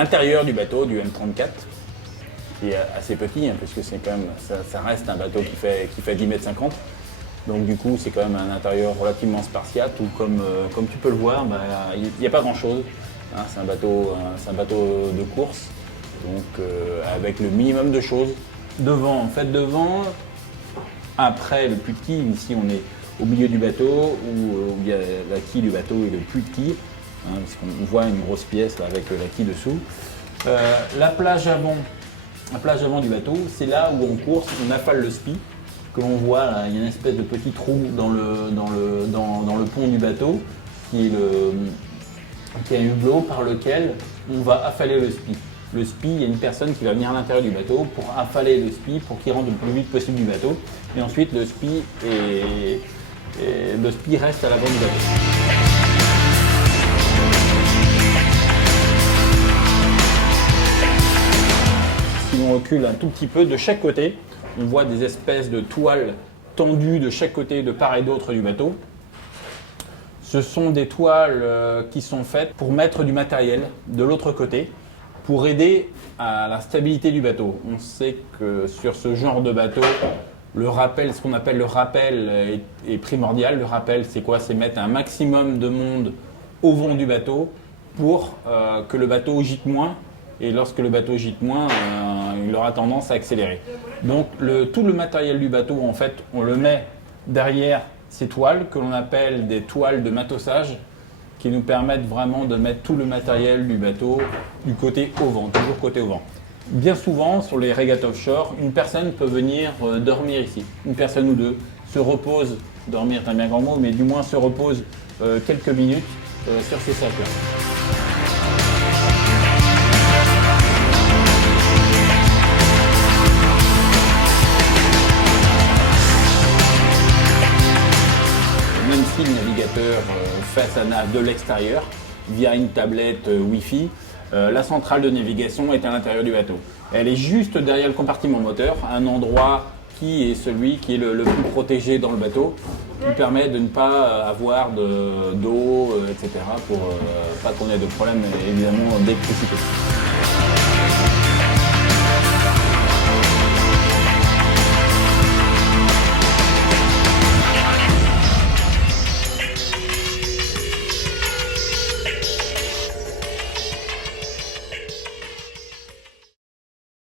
l'intérieur du bateau, du M34, qui est assez petit, hein, puisque c'est quand même, ça reste un bateau qui fait 10,50 m. Donc du coup, c'est quand même un intérieur relativement spartiate, où comme tu peux le voir, il n'y a pas grand-chose. Hein, c'est un bateau de course, donc avec le minimum de choses. Devant, après le plus petit, ici on est au milieu du bateau, où il y a la quille du bateau est le plus petit, hein, parce qu'on voit une grosse pièce là, avec la quille dessous. La plage avant du bateau, c'est là où en course on affale le spi, que l'on voit là, il y a une espèce de petit trou dans le pont du bateau, qui est un hublot par lequel on va affaler le spi. Le spi, il y a une personne qui va venir à l'intérieur du bateau pour affaler le spi, pour qu'il rentre le plus vite possible du bateau. Et ensuite, le spi reste à l'avant du bateau. Si on recule un tout petit peu, de chaque côté, on voit des espèces de toiles tendues de chaque côté, de part et d'autre du bateau. Ce sont des toiles qui sont faites pour mettre du matériel de l'autre côté, pour aider à la stabilité du bateau. On sait que sur ce genre de bateau, le rappel, ce qu'on appelle le rappel est primordial. Le rappel, c'est quoi? C'est mettre un maximum de monde au vent du bateau pour que le bateau gîte moins. Et lorsque le bateau gîte moins, il aura tendance à accélérer. Donc tout le matériel du bateau, en fait, on le met derrière ces toiles que l'on appelle des toiles de matossage, qui nous permettent vraiment de mettre tout le matériel du bateau du côté au vent, toujours côté au vent. Bien souvent, sur les régates offshore, une personne peut venir dormir ici. Une personne ou deux se repose, dormir est un bien grand mot, mais du moins se repose quelques minutes sur ces sacs-là. Même si le navigateur fait sa nave de l'extérieur via une tablette Wi-Fi, la centrale de navigation est à l'intérieur du bateau. Elle est juste derrière le compartiment moteur, un endroit qui est celui qui est le plus protégé dans le bateau, qui permet de ne pas avoir d'eau, etc., pour pas qu'on ait de problème évidemment d'électricité.